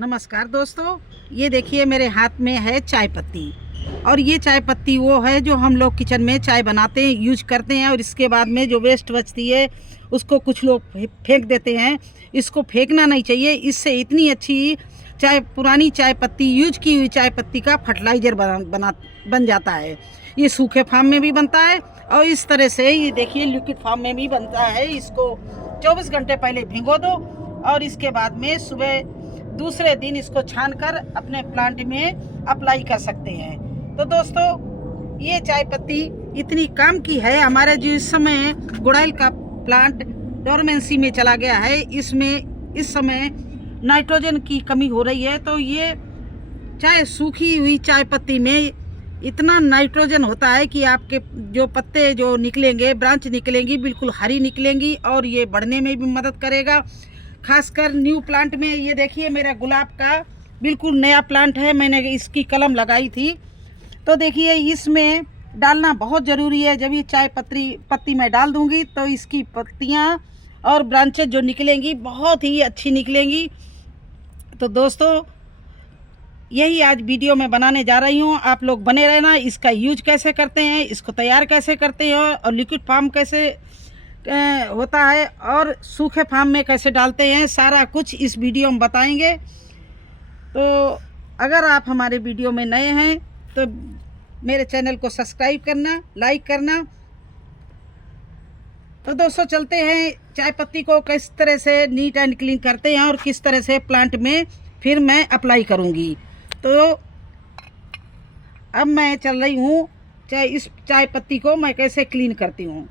नमस्कार दोस्तों, ये देखिए मेरे हाथ में है चाय पत्ती। और ये चाय पत्ती वो है जो हम लोग किचन में चाय बनाते हैं, यूज करते हैं। और इसके बाद में जो वेस्ट बचती है उसको कुछ लोग फेंक देते हैं। इसको फेंकना नहीं चाहिए। इससे इतनी अच्छी चाय, पुरानी चाय पत्ती, यूज की हुई चाय पत्ती का फर्टिलाइज़र बन जाता है। ये सूखे फार्म में भी बनता है और इस तरह से ये देखिए लिक्विड फार्म में भी बनता है। इसको 24 घंटे पहले भिगो दो और इसके बाद में सुबह दूसरे दिन इसको छानकर अपने प्लांट में अप्लाई कर सकते हैं। तो दोस्तों, ये चाय पत्ती इतनी काम की है। हमारे जो इस समय गुड़ैल का प्लांट डोरमेंसी में चला गया है, इसमें इस समय नाइट्रोजन की कमी हो रही है। तो ये चाय, सूखी हुई चाय पत्ती में इतना नाइट्रोजन होता है कि आपके जो पत्ते जो निकलेंगे, ब्रांच निकलेंगी, बिल्कुल हरी निकलेंगी और ये बढ़ने में भी मदद करेगा। खासकर न्यू प्लांट में। ये देखिए मेरा गुलाब का बिल्कुल नया प्लांट है, मैंने इसकी कलम लगाई थी। तो देखिए इसमें डालना बहुत ज़रूरी है। जब ये चाय पत्ती मैं डाल दूंगी तो इसकी पत्तियां और ब्रांचेज जो निकलेंगी बहुत ही अच्छी निकलेंगी। तो दोस्तों, यही आज वीडियो में बनाने जा रही हूँ। आप लोग बने रहना। इसका यूज कैसे करते हैं, इसको तैयार कैसे करते हैं और लिक्विड फार्म कैसे होता है और सूखे फार्म में कैसे डालते हैं, सारा कुछ इस वीडियो में बताएंगे। तो अगर आप हमारे वीडियो में नए हैं तो मेरे चैनल को सब्सक्राइब करना, लाइक करना। तो दोस्तों, चलते हैं चाय पत्ती को किस तरह से नीट एंड क्लीन करते हैं और किस तरह से प्लांट में फिर मैं अप्लाई करूँगी। तो अब मैं चल रही हूँ इस चाय पत्ती को मैं कैसे क्लीन करती हूँ।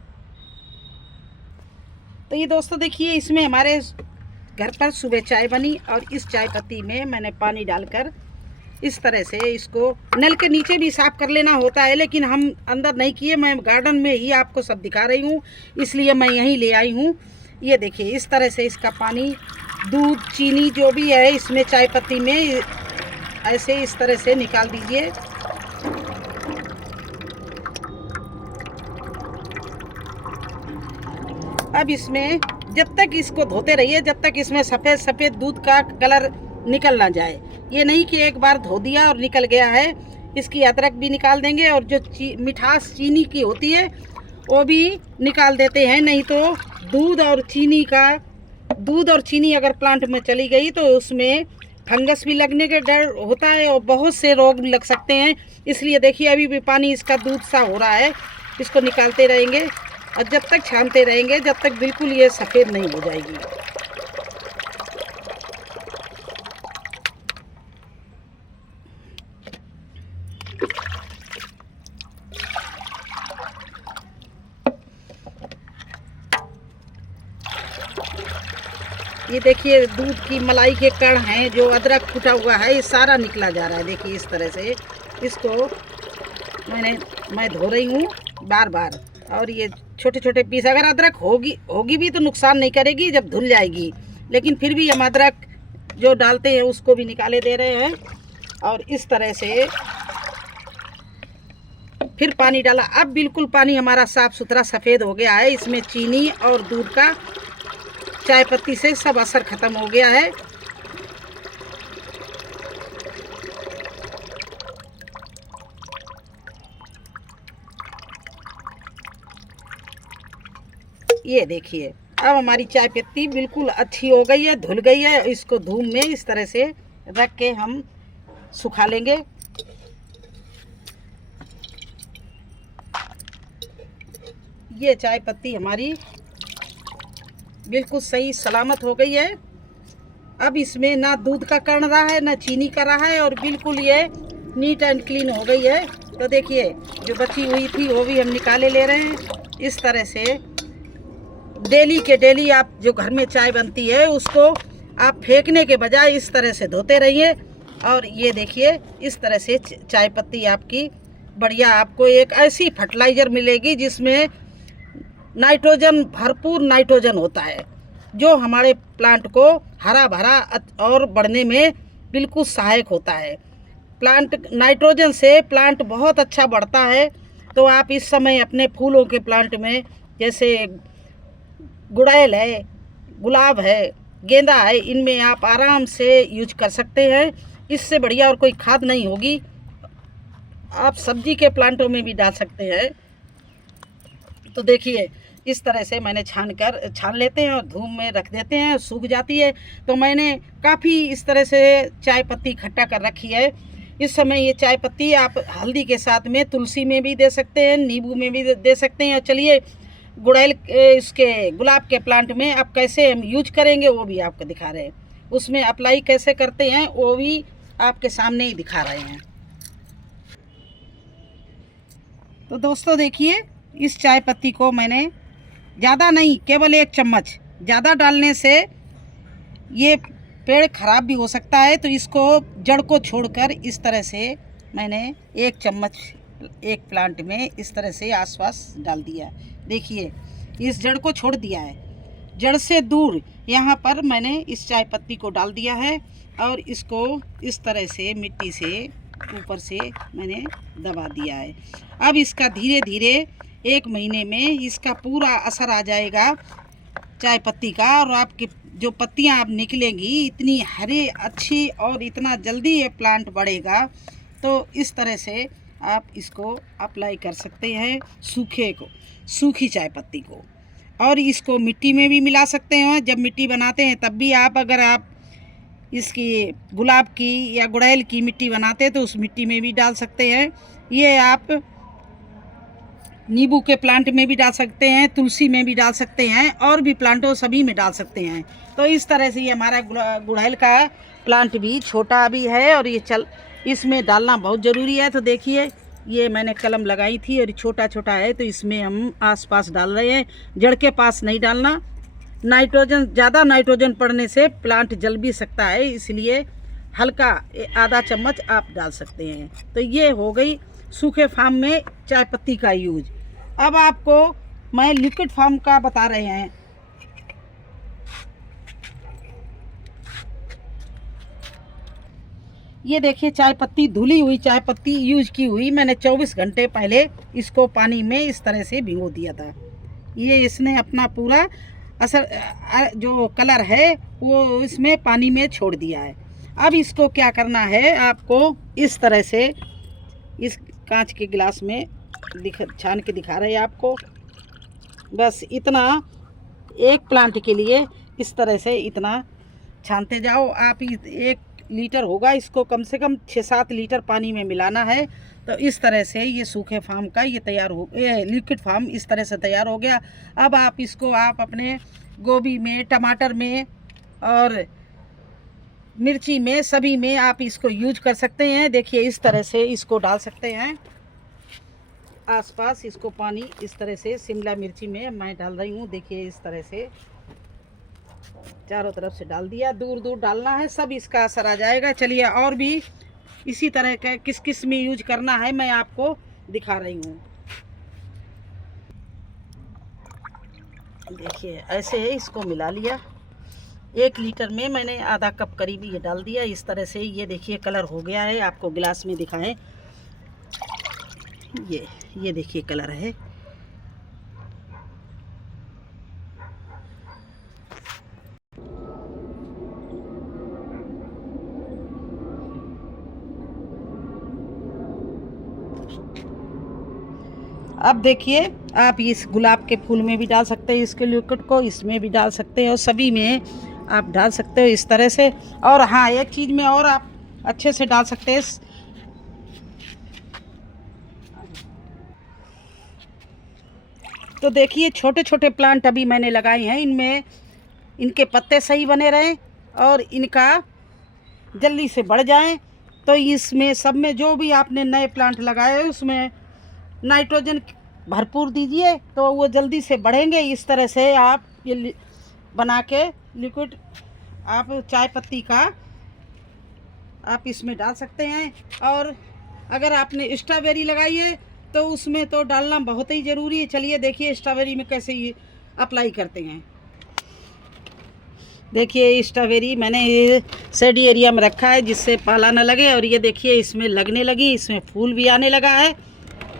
तो ये दोस्तों देखिए, इसमें हमारे घर पर सुबह चाय बनी और इस चाय पत्ती में मैंने पानी डालकर इस तरह से इसको नल के नीचे भी साफ़ कर लेना होता है, लेकिन हम अंदर नहीं किए। मैं गार्डन में ही आपको सब दिखा रही हूँ, इसलिए मैं यहीं ले आई हूँ। ये देखिए इस तरह से इसका पानी, दूध, चीनी जो भी है इसमें चाय पत्ती में ऐसे इस तरह से निकाल दीजिए। अब इसमें जब तक इसको धोते रहिए जब तक इसमें सफ़ेद सफ़ेद दूध का कलर निकल ना जाए। ये नहीं कि एक बार धो दिया और निकल गया है। इसकी अदरक भी निकाल देंगे और जो मिठास चीनी की होती है वो भी निकाल देते हैं। नहीं तो दूध और चीनी अगर प्लांट में चली गई तो उसमें फंगस भी लगने का डर होता है और बहुत से रोग लग सकते हैं। इसलिए देखिए अभी भी पानी इसका दूध सा हो रहा है। इसको निकालते रहेंगे और जब तक छानते रहेंगे जब तक बिल्कुल ये सफ़ेद नहीं हो जाएगी। ये देखिए दूध की मलाई के कण हैं, जो अदरक फूटा हुआ है ये सारा निकला जा रहा है। देखिए इस तरह से इसको मैं धो रही हूँ बार बार। और ये छोटे छोटे पीस, अगर अदरक होगी भी तो नुकसान नहीं करेगी जब धुल जाएगी, लेकिन फिर भी हम अदरक जो डालते हैं उसको भी निकाले दे रहे हैं। और इस तरह से फिर पानी डाला। अब बिल्कुल पानी हमारा साफ़ सुथरा सफ़ेद हो गया है। इसमें चीनी और दूध का, चाय पत्ती से सब असर ख़त्म हो गया है। ये देखिए अब हमारी चाय पत्ती बिल्कुल अच्छी हो गई है, धुल गई है। इसको धूप में इस तरह से रख के हम सुखा लेंगे। ये चाय पत्ती हमारी बिल्कुल सही सलामत हो गई है। अब इसमें ना दूध का कण रहा है ना चीनी का रहा है और बिल्कुल ये नीट एंड क्लीन हो गई है। तो देखिए जो बची हुई थी वो भी हम निकाले ले रहे हैं। इस तरह से डेली के डेली आप जो घर में चाय बनती है उसको आप फेंकने के बजाय इस तरह से धोते रहिए। और ये देखिए इस तरह से चाय पत्ती आपकी बढ़िया, आपको एक ऐसी फर्टिलाइज़र मिलेगी जिसमें नाइट्रोजन, भरपूर नाइट्रोजन होता है, जो हमारे प्लांट को हरा भरा और बढ़ने में बिल्कुल सहायक होता है। प्लांट नाइट्रोजन से प्लांट बहुत अच्छा बढ़ता है। तो आप इस समय अपने फूलों के प्लांट में, जैसे गुड़ैल है, गुलाब है, गेंदा है, इनमें आप आराम से यूज कर सकते हैं। इससे बढ़िया और कोई खाद नहीं होगी। आप सब्जी के प्लांटों में भी डाल सकते हैं। तो देखिए इस तरह से मैंने छान लेते हैं और धूप में रख देते हैं, सूख जाती है। तो मैंने काफ़ी इस तरह से चाय पत्ती इकट्ठा कर रखी है। इस समय ये चाय पत्ती आप हल्दी के साथ में तुलसी में भी दे सकते हैं, नींबू में भी दे सकते हैं। चलिए गुड़ैल इसके गुलाब के प्लांट में आप कैसे हम यूज करेंगे वो भी आपको दिखा रहे हैं। उसमें अप्लाई कैसे करते हैं वो भी आपके सामने ही दिखा रहे हैं। तो दोस्तों देखिए, इस चाय पत्ती को मैंने ज़्यादा नहीं, केवल 1 चम्मच, ज़्यादा डालने से ये पेड़ ख़राब भी हो सकता है। तो इसको जड़ को छोड़कर इस तरह से मैंने 1 चम्मच एक प्लांट में इस तरह से आसपास डाल दिया। देखिए इस जड़ को छोड़ दिया है, जड़ से दूर यहाँ पर मैंने इस चाय पत्ती को डाल दिया है और इसको इस तरह से मिट्टी से ऊपर से मैंने दबा दिया है। अब इसका धीरे धीरे 1 महीने में इसका पूरा असर आ जाएगा चाय पत्ती का, और आपकी जो पत्तियां आप निकलेंगी इतनी हरी अच्छी और इतना जल्दी ये प्लांट बढ़ेगा। तो इस तरह से आप इसको अप्लाई कर सकते हैं सूखी चाय पत्ती को, और इसको मिट्टी में भी मिला सकते हैं। जब मिट्टी बनाते हैं तब भी आप, अगर आप इसकी गुलाब की या गुड़ैल की मिट्टी बनाते हैं तो उस मिट्टी में भी डाल सकते हैं। ये आप नींबू के प्लांट में भी डाल सकते हैं, तुलसी में भी डाल सकते हैं, और भी प्लांटों सभी में डाल सकते हैं। तो इस तरह से ये हमारा गुड़हल का प्लांट भी छोटा भी है और ये इसमें डालना बहुत ज़रूरी है। तो देखिए ये मैंने कलम लगाई थी और छोटा छोटा है, तो इसमें हम आसपास डाल रहे हैं। जड़ के पास नहीं डालना, नाइट्रोजन ज़्यादा नाइट्रोजन पड़ने से प्लांट जल भी सकता है, इसलिए हल्का आधा चम्मच आप डाल सकते हैं। तो ये हो गई सूखे फार्म में चाय पत्ती का यूज। अब आपको मैं लिक्विड फार्म का बता रहे हैं। ये देखिए चाय पत्ती, धुली हुई चाय पत्ती यूज की हुई, मैंने 24 घंटे पहले इसको पानी में इस तरह से भिगो दिया था। ये इसने अपना पूरा असर, जो कलर है वो इसमें पानी में छोड़ दिया है। अब इसको क्या करना है, आपको इस तरह से इस कांच के गिलास में छान के दिखा रहे हैं आपको। बस इतना एक प्लांट के लिए इस तरह से इतना छानते जाओ आप। 1 लीटर होगा, इसको कम से कम 6-7 लीटर पानी में मिलाना है। तो इस तरह से ये सूखे फार्म का ये लिक्विड फार्म इस तरह से तैयार हो गया। अब आप इसको आप अपने गोभी में, टमाटर में और मिर्ची में, सभी में आप इसको यूज कर सकते हैं। देखिए इस तरह से इसको डाल सकते हैं आसपास, इसको पानी इस तरह से शिमला मिर्ची में मैं डाल रही हूँ। देखिए इस तरह से चारों तरफ से डाल दिया, दूर दूर डालना है, सब इसका असर आ जाएगा। चलिए और भी इसी तरह का किस किस में यूज करना है मैं आपको दिखा रही हूँ। देखिए ऐसे इसको मिला लिया, 1 लीटर में मैंने आधा कप करीब ये डाल दिया। इस तरह से ये देखिए कलर हो गया है, आपको गिलास में दिखाएं। ये देखिए कलर है। अब देखिए आप इस गुलाब के फूल में भी डाल सकते हैं इसके लिक्विड को, इसमें भी डाल सकते हैं और सभी में आप डाल सकते हो इस तरह से। और हाँ, एक चीज़ में और आप अच्छे से डाल सकते हैं। तो देखिए छोटे छोटे प्लांट अभी मैंने लगाए हैं, इनमें इनके पत्ते सही बने रहें और इनका जल्दी से बढ़ जाएं। तो इसमें सब में जो भी आपने नए प्लांट लगाए उसमें नाइट्रोजन भरपूर दीजिए, तो वो जल्दी से बढ़ेंगे। इस तरह से आप ये बना के लिक्विड आप चाय पत्ती का आप इसमें डाल सकते हैं। और अगर आपने स्ट्रॉबेरी लगाई है तो उसमें तो डालना बहुत ही ज़रूरी है। चलिए देखिए स्ट्रॉबेरी में कैसे ये अप्लाई करते हैं। देखिए स्ट्रॉबेरी मैंने ये शेडी एरिया में रखा है जिससे पाला न लगे, और ये देखिए इसमें लगने लगी, इसमें फूल भी आने लगा है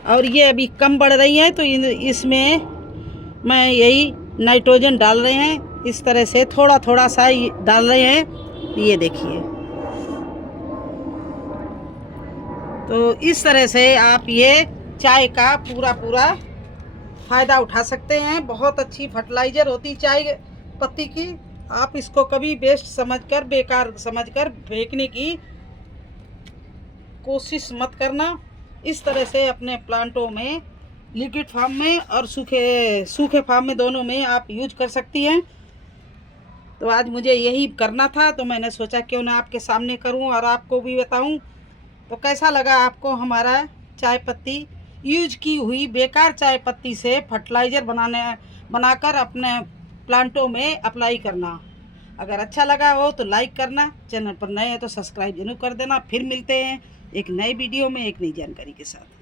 और ये अभी कम बढ़ रही है। तो इसमें मैं यही नाइट्रोजन डाल रहे हैं इस तरह से थोड़ा थोड़ा सा डाल रहे हैं, ये देखिए। तो इस तरह से आप ये चाय का पूरा फ़ायदा उठा सकते हैं। बहुत अच्छी फर्टिलाइज़र होती चाय पत्ती की। आप इसको कभी वेस्ट समझकर, बेकार समझकर फेंकने की कोशिश मत करना। इस तरह से अपने प्लांटों में, लिक्विड फार्म में और सूखे फार्म में, दोनों में आप यूज कर सकती हैं। तो आज मुझे यही करना था, तो मैंने सोचा क्यों ना आपके सामने करूं और आपको भी बताऊं। तो कैसा लगा आपको हमारा चाय पत्ती यूज की हुई बेकार चाय पत्ती से फर्टिलाइज़र बनाकर अपने प्लांटों में अप्लाई करना। अगर अच्छा लगा हो तो लाइक करना, चैनल पर नए हैं तो सब्सक्राइब जरूर कर देना। फिर मिलते हैं एक नए वीडियो में एक नई जानकारी के साथ।